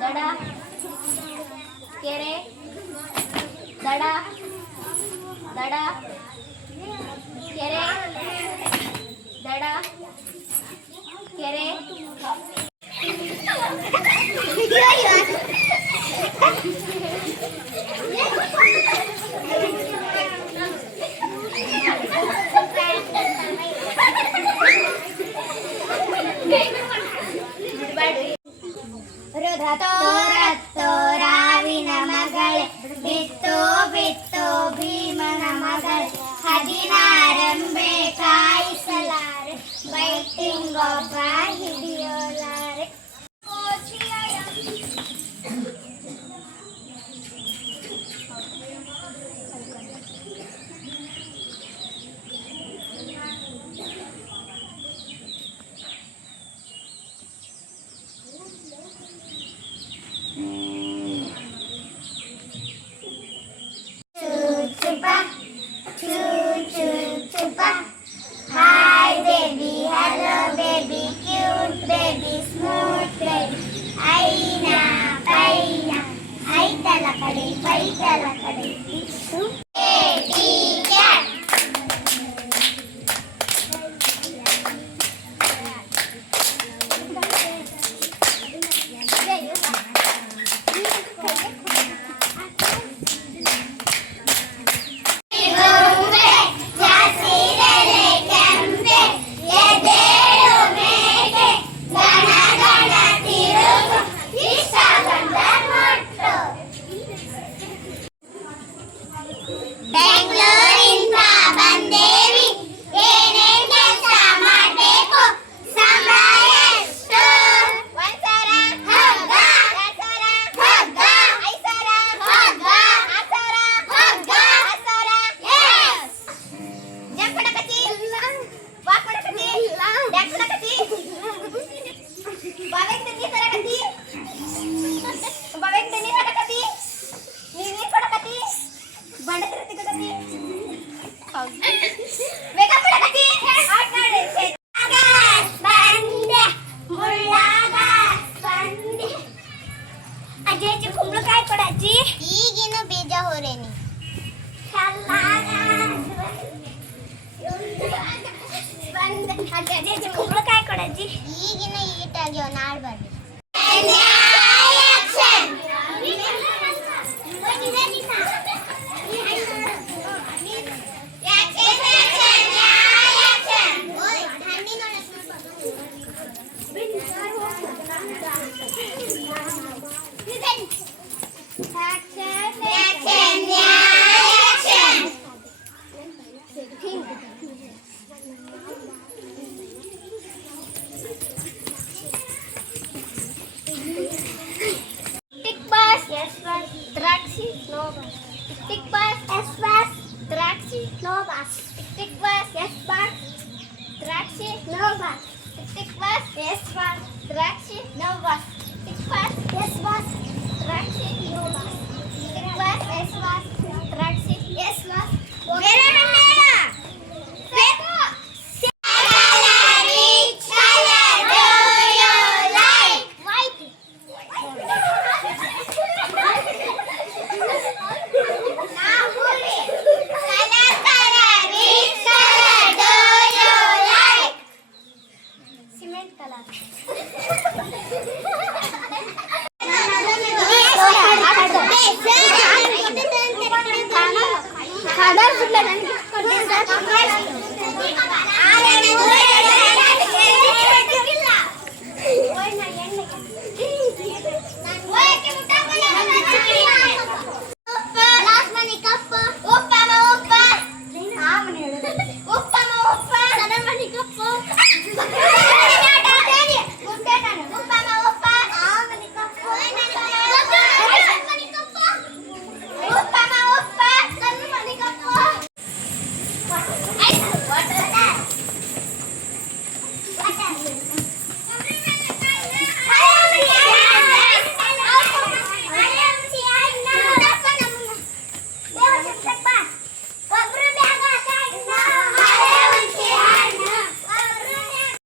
ದಡ ಕೆರೆ ದಡ ದಡ ಕೆರೆ ದಡ ಕೆರೆ ರಾವಿನ ಮಗಳೇ ಬಿತ್ತು ಬಿತ್ತು ಭೀಮನ ಮಗಳೇ 16 ಕಾಯಿಸಲಾರೆ ಬೈಟಿಂಗೊಬ್ಬ ಹಿಡಿಯೋಲಾರೆ. Hi baby, hello baby, cute baby, smooth baby. Aina, paina, aitala kade, paitala kade. Baby cat. ಬೆಂಗಳೂರಿಂದ ಬಂದೇವಿ ಏನೇನ್ ಕೆಲಸ ಮಾಡ್ಬೇಕು ಸಂಬಳ ಎಷ್ಟು ಒಂದ್ಸರ ಹಗ್ಗ ಎರಡ್ಸರ ಹಗ್ಗ ಐಸರ ಹಗ್ಗ ಆಸರ ಹಗ್ಗ ಹಸರ ಎಸ್ ಜಂಪ್ ಮಾಡಕತ್ತಿ ವಾಕ್ ಮಾಡಕತ್ತಿ ಡ್ಯಾನ್ಸ್ ಮಾಡಕತ್ತಿ ಬಾವೆಗ್ ತನ್ನಿ ತರಕತ್ತಿ ಬಾವೆಗ್ ತನ್ನಿ ತರಕತ್ತಿ ನೀನೇ ಕೊಡಕತ್ತಿ ಬಂಡತ್ರ ತಿಗಕತ್ತಿ ಮೇಕಪ್ ಮಾಡಕತ್ತಿ ಆಟ ಆಡಿ ಬಂದೆ ಮುಳ್ಳಾಗ ಬಂದೆ ಅಜ್ಜಿ ಕುಂಬಳಕಾಯಿ ಕೊಡಜ್ಜಿ ಈಗಿನ ಬೀಜ ಹೊರೇನಿ ಬಂದೆ ಅಜ್ಜಿ ಕುಂಬಳಕಾಯಿ ಕೊಡಜ್ಜಿ ಈಗಿನ ಈಟಾಗ್ಯವ ನಾಳೆ ಬರ್ರಿ Tick bus, S bus, taxi, no bus. Tick bus, S bus, taxi, no bus. Tick bus, S bus, taxi, no bus. Tick bus, S bus, taxi, no bus. Tick bus, S bus, taxi, yes bus. Kadar